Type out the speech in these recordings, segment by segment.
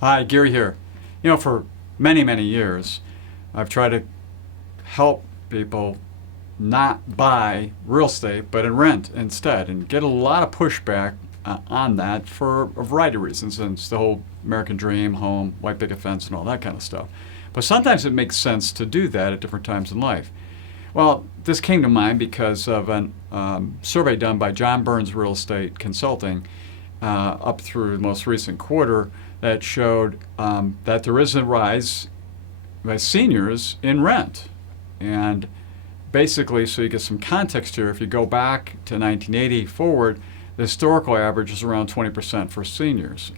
Hi, Gary here. For many, many years, I've tried to help people not buy real estate, but in rent instead, and get a lot of pushback on that for a variety of reasons. And it's the whole American dream, home, white picket fence, and all that kind of stuff. But sometimes it makes sense to do that at different times in life. Well, this came to mind because of a survey done by John Burns Real Estate Consulting up through the most recent quarter that showed that there is a rise by seniors in rent. And basically, so you get some context here, if you go back to 1980 forward, the historical average is around 20% for seniors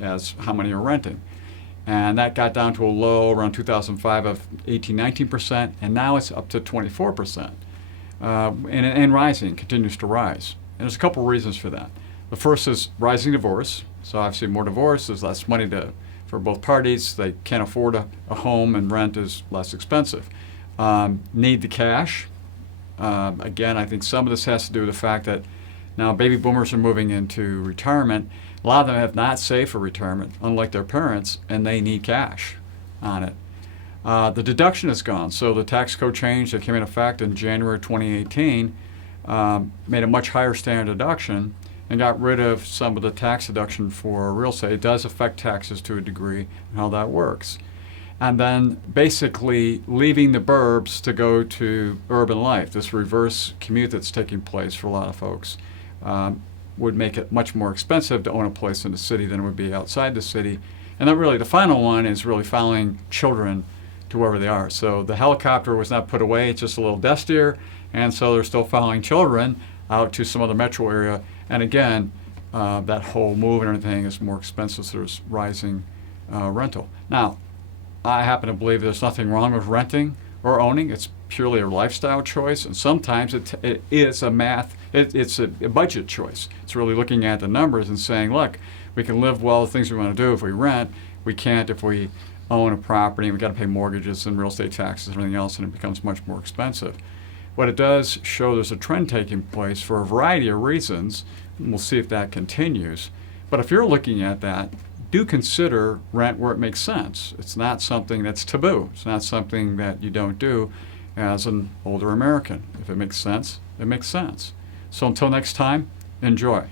as how many are renting. And that got down to a low around 2005 of 18-19%, and now it's up to 24%. And rising, continues to rise. And there's a couple reasons for that. The first is rising divorce. So obviously more divorce, there's less money for both parties. They can't afford a home, and rent is less expensive. Need the cash. Again, I think some of this has to do with the fact that now baby boomers are moving into retirement. A lot of them have not saved for retirement, unlike their parents, and they need cash on it. The deduction is gone. So the tax code change that came into effect in January 2018 made a much higher standard deduction and got rid of some of the tax deduction for real estate. It does affect taxes to a degree and how that works. And then basically leaving the burbs to go to urban life. This reverse commute that's taking place for a lot of folks would make it much more expensive to own a place in the city than it would be outside the city. And then really the final one is really following children to wherever they are. So the helicopter was not put away, it's just a little dustier, and so they're still following children out to some other metro area. And again, that whole move and everything is more expensive, so there's rising rental. Now, I happen to believe there's nothing wrong with renting or owning. It's purely a lifestyle choice, and sometimes it is it's a budget choice. It's really looking at the numbers and saying, look, we can live well the things we want to do if we rent. We can't if we own a property, and we've got to pay mortgages and real estate taxes and everything else, and it becomes much more expensive. What it does show there's a trend taking place for a variety of reasons, and we'll see if that continues. But if you're looking at that, do consider rent where it makes sense. It's not something that's taboo. It's not something that you don't do as an older American. If it makes sense, it makes sense. So until next time, enjoy.